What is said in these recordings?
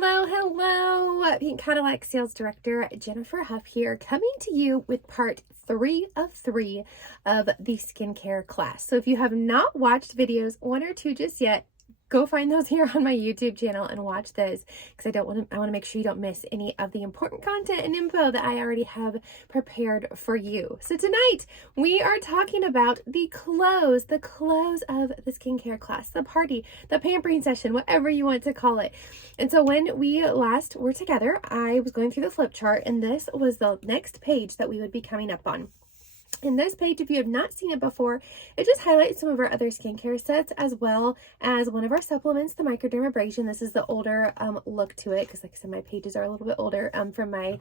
Hello, Pink Cadillac Sales Director Jennifer Huff here, coming to you with part 3 of 3 of the skincare class. So if you have not watched videos 1 or 2 just yet, go find those here on my YouTube channel and watch those, because I want to make sure you don't miss any of the important content and info that I already have prepared for you. So tonight we are talking about the close of the skincare class, the party, the pampering session, whatever you want to call it. And so when we last were together, I was going through the flip chart, and this was the next page that we would be coming up on. In this page, if you have not seen it before, it just highlights some of our other skincare sets, as well as one of our supplements, the Microdermabrasion. This is the older look to it, because like I said, my pages are a little bit older from my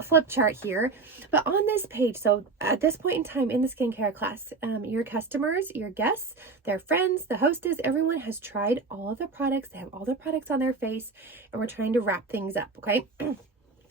flip chart here. But on this page, so at this point in time in the skincare class, your customers, your guests, their friends, the hostess, everyone has tried all of the products. They have all the products on their face, and we're trying to wrap things up, okay?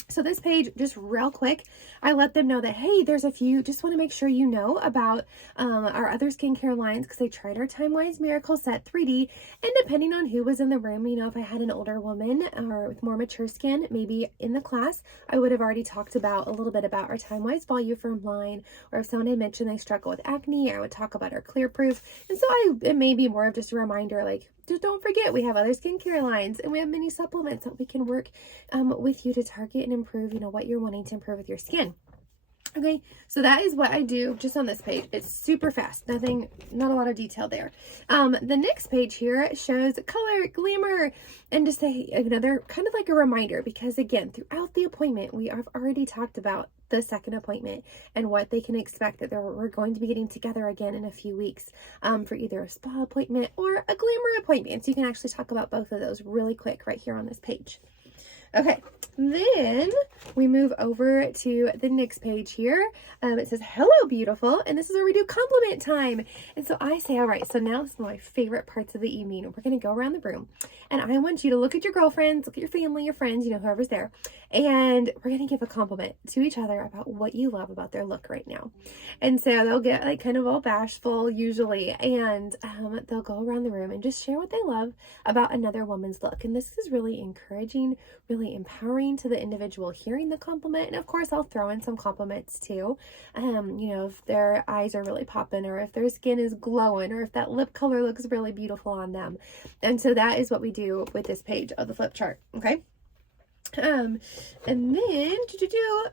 So this page, just real quick, I let them know that, hey, there's a few, just want to make sure you know about our other skincare lines, because they tried our Time Wise Miracle Set 3D, and depending on who was in the room, you know, if I had an older woman or with more mature skin, maybe in the class, I would have already talked about a little bit about our Time Wise Voluform line, or if someone had mentioned they struggle with acne, I would talk about our Clear Proof. And so it may be more of just a reminder, like, just don't forget, we have other skincare lines, and we have many supplements that we can work with you to target and improve, you know, what you're wanting to improve with your skin. Okay, so that is what I do just on this page. It's super fast, not a lot of detail there. The next page here shows color, glamour, and just say, you know, they're kind of like a reminder, because again, throughout the appointment, we have already talked about the second appointment and what they can expect, that we're going to be getting together again in a few weeks for either a spa appointment or a glamour appointment. So you can actually talk about both of those really quick right here on this page. Okay, then we move over to the next page here. It says, hello, beautiful. And this is where we do compliment time. And so I say, all right, so now this is one of my favorite parts of the evening. We're going to go around the room, and I want you to look at your girlfriends, look at your family, your friends, you know, whoever's there. And we're going to give a compliment to each other about what you love about their look right now. And so they'll get like kind of all bashful usually. And they'll go around the room and just share what they love about another woman's look. And this is really encouraging, really empowering to the individual hearing the compliment. And of course, I'll throw in some compliments too. You know, if their eyes are really popping, or if their skin is glowing, or if that lip color looks really beautiful on them. And so that is what we do with this page of the flip chart. Okay. And then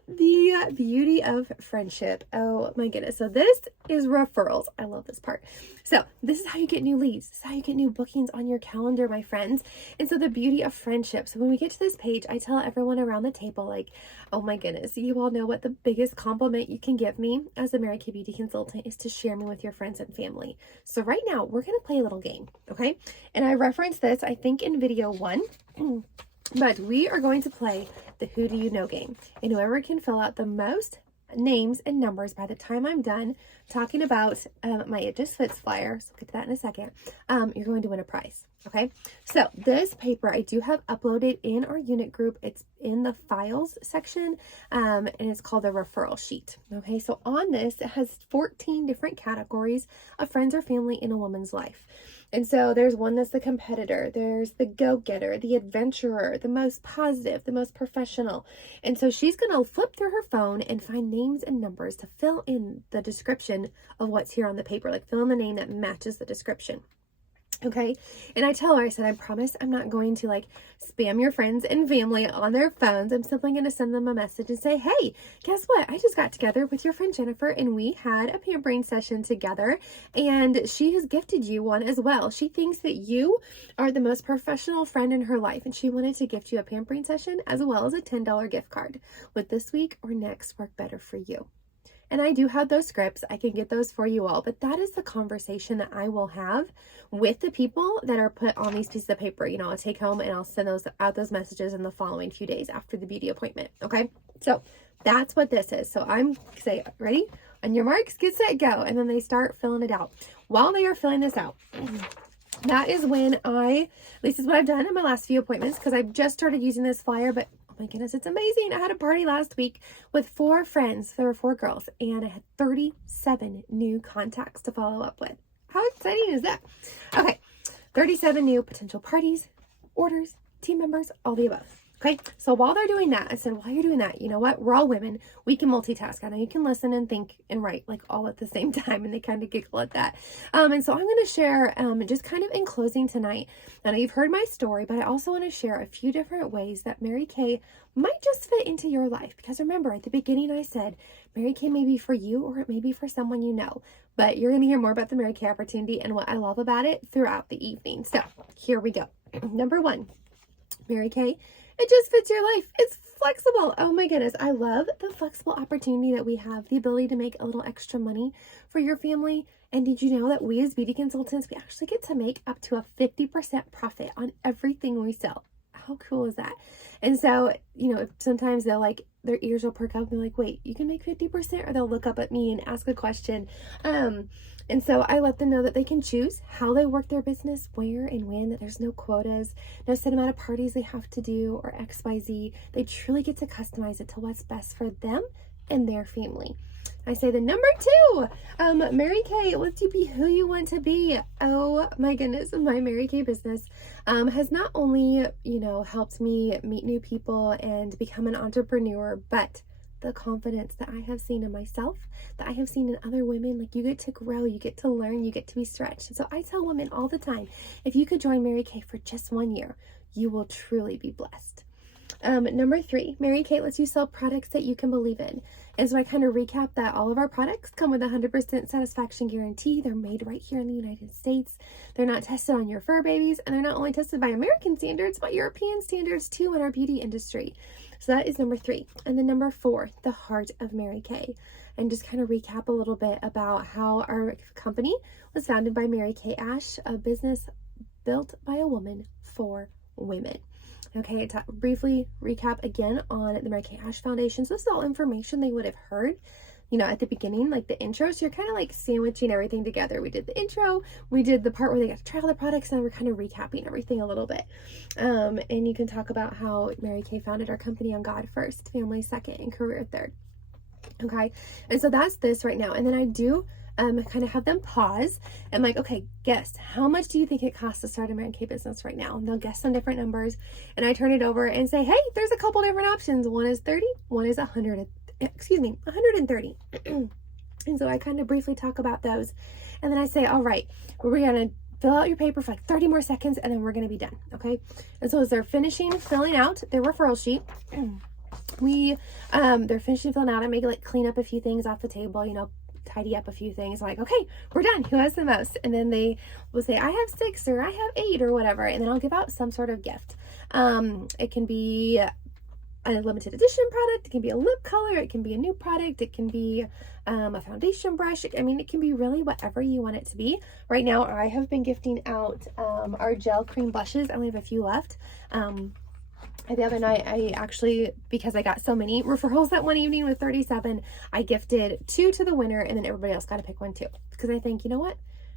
the beauty of friendship. Oh my goodness. So this is referrals. I love this part. So this is how you get new leads. This is how you get new bookings on your calendar, my friends. And so the beauty of friendship. So when we get to this page, I tell everyone around the table, like, oh my goodness, you all know what the biggest compliment you can give me as a Mary Kay Beauty consultant is to share me with your friends and family. So right now we're going to play a little game. Okay. And I referenced this, I think, in video 1. But we are going to play the Who Do You Know game. And whoever can fill out the most names and numbers by the time I'm done talking about my It Just Fits flyer, so we'll get to that in a second, you're going to win a prize. Okay, so this paper I do have uploaded in our unit group. It's in the files section, and it's called the referral sheet. Okay, so on this, it has 14 different categories of friends or family in a woman's life. And so there's one that's the competitor, there's the go-getter, the adventurer, the most positive, the most professional. And so she's going to flip through her phone and find names and numbers to fill in the description of what's here on the paper, like fill in the name that matches the description. Okay, and I tell her, I said, I promise I'm not going to like spam your friends and family on their phones. I'm simply going to send them a message and say, hey, guess what? I just got together with your friend Jennifer, and we had a pampering session together, and she has gifted you one as well. She thinks that you are the most professional friend in her life, and she wanted to gift you a pampering session as well as a $10 gift card. Would this week or next work better for you? And I do have those scripts. I can get those for you all. But that is the conversation that I will have with the people that are put on these pieces of paper. You know, I'll take home and I'll send those messages in the following few days after the beauty appointment. Okay, so that's what this is. So I'm say, ready? On your marks, get set, go. And then they start filling it out. While they are filling this out, that is when at least is what I've done in my last few appointments, because I've just started using this flyer, but my goodness, it's amazing. I had a party last week with 4 friends. There were 4 girls, and I had 37 new contacts to follow up with. How exciting is that? Okay, 37 new potential parties, orders, team members, all the above. Okay, so while they're doing that, I said, while you're doing that, you know what? We're all women. We can multitask. I know you can listen and think and write like all at the same time, and they kind of giggle at that. And so I'm going to share just kind of in closing tonight. I know you've heard my story, but I also want to share a few different ways that Mary Kay might just fit into your life. Because remember, at the beginning, I said Mary Kay may be for you or it may be for someone you know. But you're going to hear more about the Mary Kay opportunity and what I love about it throughout the evening. So here we go. Number one, Mary Kay. It just fits your life. It's flexible. Oh my goodness. I love the flexible opportunity that we have, the ability to make a little extra money for your family. And did you know that we as beauty consultants, we actually get to make up to a 50% profit on everything we sell? How cool is that? And so, you know, sometimes they'll like, their ears will perk up and they're like, wait, you can make 50%? Or they'll look up at me and ask a question. And so I let them know that they can choose how they work their business, where and when, that there's no quotas, no set amount of parties they have to do or XYZ. They truly get to customize it to what's best for them and their family. I say the number two, Mary Kay lets you be who you want to be. Oh my goodness, my Mary Kay business has not only, you know, helped me meet new people and become an entrepreneur, but the confidence that I have seen in myself, that I have seen in other women. Like, you get to grow, you get to learn, you get to be stretched. So I tell women all the time, if you could join Mary Kay for just 1 year, you will truly be blessed. Number three, Mary Kay lets you sell products that you can believe in. And so I kind of recap that all of our products come with a 100% satisfaction guarantee. They're made right here in the United States. They're not tested on your fur babies, and they're not only tested by American standards, but European standards too in our beauty industry. So that is number three. And then number four, the heart of Mary Kay. And just kind of recap a little bit about how our company was founded by Mary Kay Ash, a business built by a woman for women. Okay, briefly recap again on the Mary Kay Ash Foundation. So this is all information they would have heard, you know, at the beginning, like the intro. So you're kind of like sandwiching everything together. We did the intro, we did the part where they got to try all the products, and then we're kind of recapping everything a little bit. And you can talk about how Mary Kay founded our company on God first, family second, and career third. Okay, and so that's this right now. And then I do kind of have them pause and like, okay, guess, how much do you think it costs to start a Mary Kay business right now? And they'll guess some different numbers, and I turn it over and say, hey, there's a couple different options. One is 30, one is 130. And so I kind of briefly talk about those, and then I say, all right, we're gonna fill out your paper for like 30 more seconds, and then we're gonna be done. Okay. And so as they're finishing filling out their referral sheet, they're finishing filling out, I may like clean up a few things off the table, you know, tidy up a few things. I'm like, okay, we're done. Who has the most? And then they will say, I have 6 or I have 8 or whatever. And then I'll give out some sort of gift. It can be a limited edition product. It can be a lip color. It can be a new product. It can be a foundation brush. I mean, it can be really whatever you want it to be. Right now, I have been gifting out our gel cream blushes. I only have a few left. The other night, I actually, because I got so many referrals that one evening with 37, I gifted 2 to the winner, and then everybody else got to pick one too. Because I think, you know what?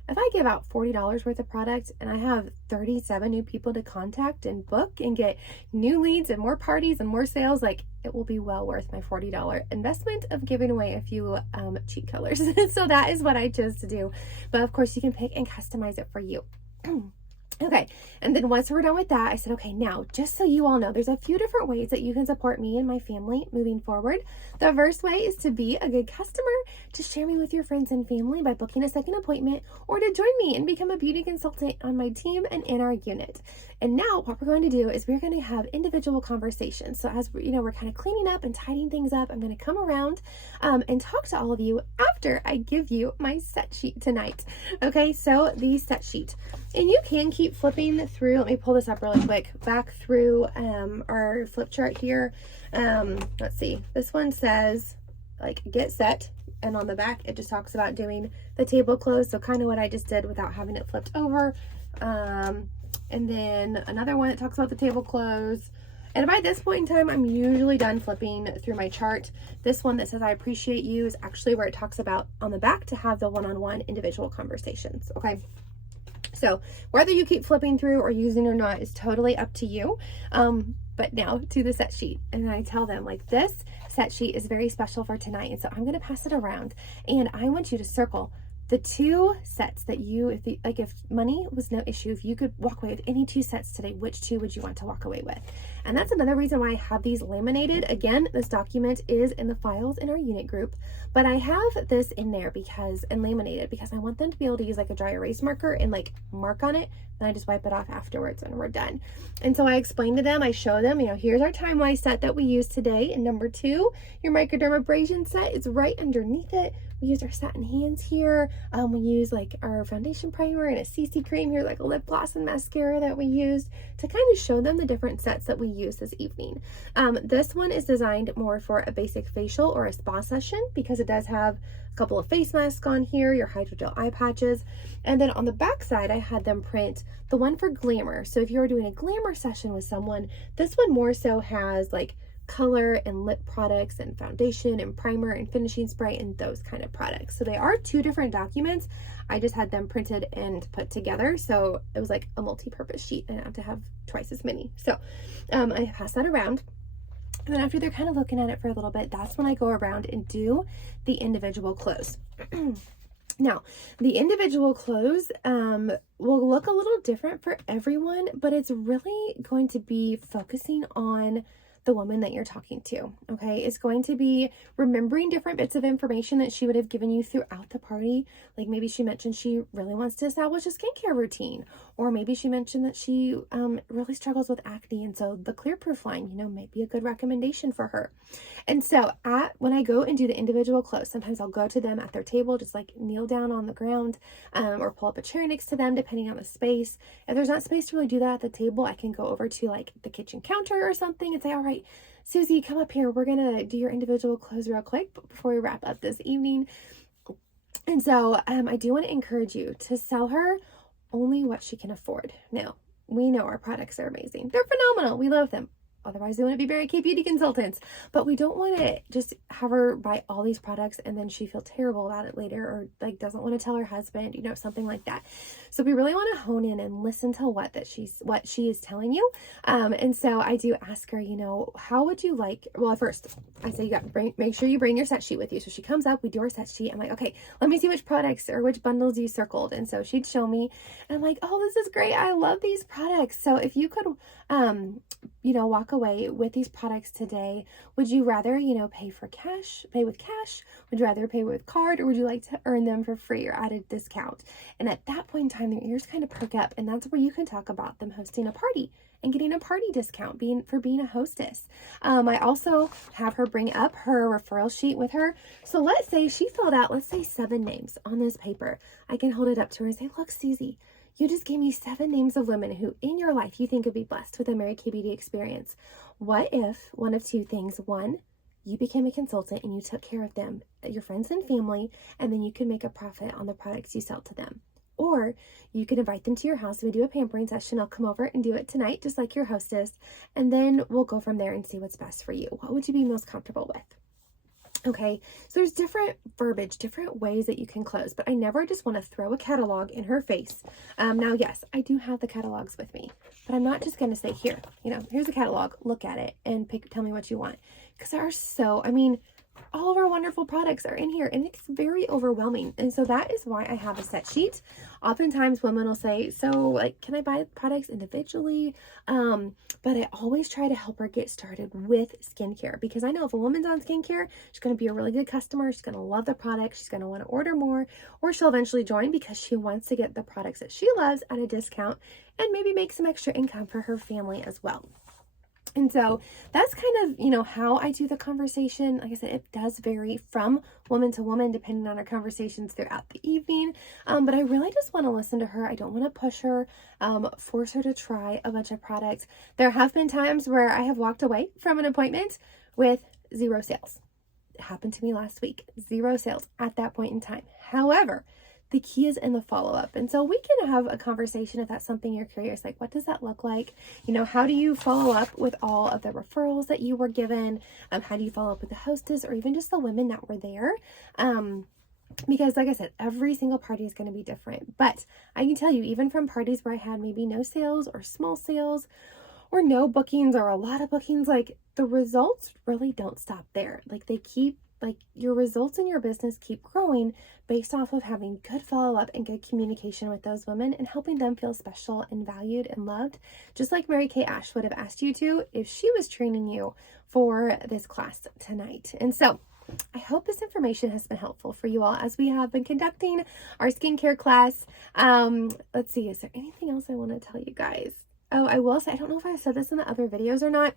If I give out $40 worth of product and I have 37 new people to contact and book and get new leads and more parties and more sales, like, it will be well worth my $40 investment of giving away a few cheat colors. So that is what I chose to do. But of course, you can pick and customize it for you. Okay, and then once we're done with that, I said, okay, now, just so you all know, there's a few different ways that you can support me and my family moving forward. The first way is to be a good customer, to share me with your friends and family by booking a second appointment, or to join me and become a beauty consultant on my team and in our unit. And now what we're going to do is we're going to have individual conversations. So as you know, we're kind of cleaning up and tidying things up, I'm going to come around and talk to all of you after I give you my set sheet tonight. Okay, so the set sheet. And you can keep flipping through. Let me pull this up really quick. Back through our flip chart here. Let's see. This one says, like, get set. And on the back, it just talks about doing the tablecloths. So kind of what I just did without having it flipped over. And then another one that talks about the tablecloths. And by this point in time, I'm usually done flipping through my chart. This one that says I appreciate you is actually where it talks about on the back to have the one-on-one individual conversations. Okay. So whether you keep flipping through or using it or not is totally up to you. But now to the set sheet. And I tell them, like, this set sheet is very special for tonight. And so I'm going to pass it around. And I want you to circle the 2 sets that you, if money was no issue, if you could walk away with any 2 sets today, which 2 would you want to walk away with? And that's another reason why I have these laminated. Again, this document is in the files in our unit group, but I have this in there and laminated because I want them to be able to use like a dry erase marker and like mark on it, and I just wipe it off afterwards when we're done. And so I explained to them, I show them, here's our Time-Wise set that we use today, and number 2, your microdermabrasion set is right underneath it. We use our satin hands here. We use like our foundation primer and a CC cream here, like a lip gloss and mascara that we used to kind of show them the different sets that we use this evening. This one is designed more for a basic facial or a spa session because it does have a couple of face masks on here, your hydrogel eye patches. And then on the back side, I had them print the one for glamour. So if you're doing a glamour session with someone, this one more so has like color and lip products and foundation and primer and finishing spray and those kind of products. So they are 2 different documents. I just had them printed and put together. So it was like a multi-purpose sheet. I didn't have to have twice as many. So I pass that around. And then after they're kind of looking at it for a little bit, that's when I go around and do the individual clothes. Now, the individual clothes will look a little different for everyone, but it's really going to be focusing on the woman that you're talking to, okay? It's going to be remembering different bits of information that she would have given you throughout the party. Like maybe she mentioned she really wants to establish a skincare routine, or maybe she mentioned that she really struggles with acne, and so the Clear Proof line, may be a good recommendation for her. And so when I go and do the individual clothes, sometimes I'll go to them at their table, just like kneel down on the ground, or pull up a chair next to them, depending on the space. If there's not space to really do that at the table, I can go over to like the kitchen counter or something and say, all right, Susie, come up here. We're going to do your individual clothes real quick before we wrap up this evening. And so I do want to encourage you to sell her only what she can afford. Now, we know our products are amazing. They're phenomenal. We love them. Otherwise, we wouldn't be Mary Kay Beauty Consultants. But we don't want to just have her buy all these products and then she feel terrible about it later, or like doesn't want to tell her husband, something like that. So we really want to hone in and listen to what she is telling you. And so I do ask her, how would you like? Well, first I say make sure you bring your set sheet with you. So she comes up, we do our set sheet. I'm like, okay, let me see which products or which bundles you circled. And so she'd show me, and I'm like, oh, this is great. I love these products. So if you could, walk away with these products today, would you rather, pay with cash? Would you rather pay with card, or would you like to earn them for free or at a discount? And at that point in time, their ears kind of perk up, and that's where you can talk about them hosting a party and getting a party discount for being a hostess. I also have her bring up her referral sheet with her. So let's say she filled out, 7 names on this paper. I can hold it up to her and say, look, Susie, you just gave me 7 names of women who in your life you think would be blessed with a Mary Kay Beauty experience. What if one of 2 things? 1, you became a consultant and you took care of them, your friends and family, and then you could make a profit on the products you sell to them. Or you could invite them to your house. We do a pampering session. I'll come over and do it tonight, just like your hostess. And then we'll go from there and see what's best for you. What would you be most comfortable with? Okay, so there's different verbiage, different ways that you can close, but I never just want to throw a catalog in her face. Now, yes, I do have the catalogs with me, but I'm not just going to say, here, here's a catalog, look at it and tell me what you want. Because there are all of our wonderful products are in here, and it's very overwhelming. And so that is why I have a set sheet. Oftentimes women will say, so can I buy products individually? But I always try to help her get started with skincare, because I know if a woman's on skincare, she's going to be a really good customer. She's going to love the product. She's going to want to order more, or she'll eventually join because she wants to get the products that she loves at a discount and maybe make some extra income for her family as well. And so that's kind of, how I do the conversation. Like I said, it does vary from woman to woman depending on our conversations throughout the evening. But I really just want to listen to her. I don't want to push her, force her to try a bunch of products. There have been times where I have walked away from an appointment with 0 sales. It happened to me last week. 0 sales at that point in time. However, the key is in the follow-up. And so we can have a conversation if that's something you're curious, like what does that look like? How do you follow up with all of the referrals that you were given? How do you follow up with the hostess or even just the women that were there? Because like I said, every single party is going to be different. But I can tell you, even from parties where I had maybe no sales or small sales or no bookings or a lot of bookings, the results really don't stop there. They keep like your results in your business keep growing based off of having good follow-up and good communication with those women and helping them feel special and valued and loved, just like Mary Kay Ash would have asked you to if she was training you for this class tonight. And so I hope this information has been helpful for you all as we have been conducting our skincare class. Let's see, is there anything else I want to tell you guys? Oh, I will say, I don't know if I said this in the other videos or not,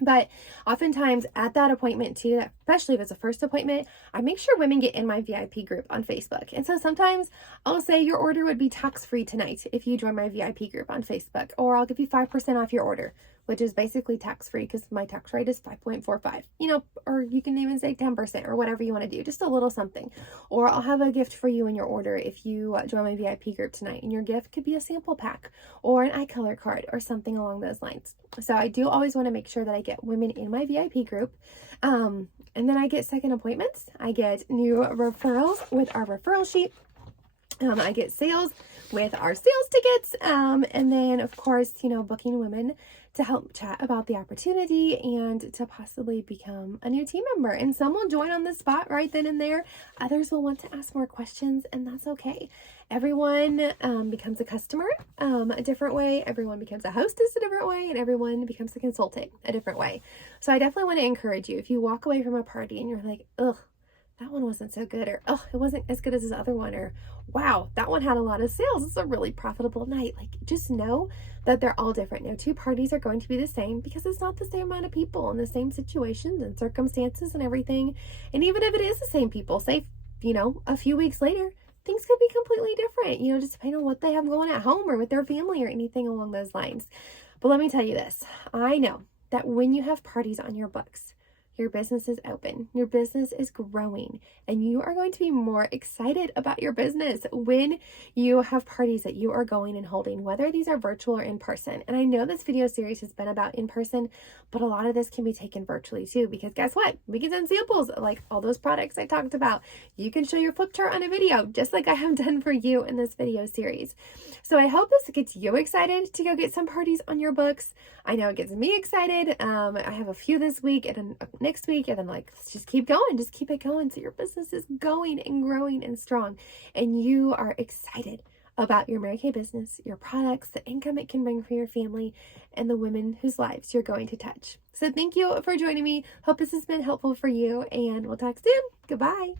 but oftentimes at that appointment too, especially if it's a first appointment, I make sure women get in my VIP group on Facebook. And so sometimes I'll say your order would be tax-free tonight if you join my VIP group on Facebook, or I'll give you 5% off your order, which is basically tax-free because my tax rate is 5.45, or you can even say 10% or whatever you want to do, just a little something. Or I'll have a gift for you in your order if you join my VIP group tonight, and your gift could be a sample pack or an eye color card or something along those lines. So I do always want to make sure that I get women in my VIP group. And then I get second appointments. I get new referrals with our referral sheet. I get sales with our sales tickets. And then of course, booking women to help chat about the opportunity and to possibly become a new team member. And some will join on the spot right then and there. Others will want to ask more questions, and that's okay. Everyone becomes a customer a different way. Everyone becomes a hostess a different way, and everyone becomes a consultant a different way. So I definitely want to encourage you, if you walk away from a party and you're like, ugh, that one wasn't so good, or oh, it wasn't as good as this other one, or wow, that one had a lot of sales, it's a really profitable night. Like, just know that they're all different. No two parties are going to be the same because it's not the same amount of people in the same situations and circumstances and everything. And even if it is the same people, say, a few weeks later, things could be completely different, just depending on what they have going at home or with their family or anything along those lines. But let me tell you this, I know that when you have parties on your books, your business is open, your business is growing, and you are going to be more excited about your business when you have parties that you are going and holding, whether these are virtual or in person. And I know this video series has been about in person, but a lot of this can be taken virtually too, because guess what? We can send samples like all those products I talked about. You can show your flip chart on a video, just like I have done for you in this video series. So I hope this gets you excited to go get some parties on your books. I know it gets me excited. I have a few this week and then next week, and then let's just keep going, just keep it going so your business is going and growing and strong, and you are excited about your Mary Kay business, your products, the income it can bring for your family, and the women whose lives you're going to touch. So thank you for joining me. Hope this has been helpful for you, and we'll talk soon. Goodbye.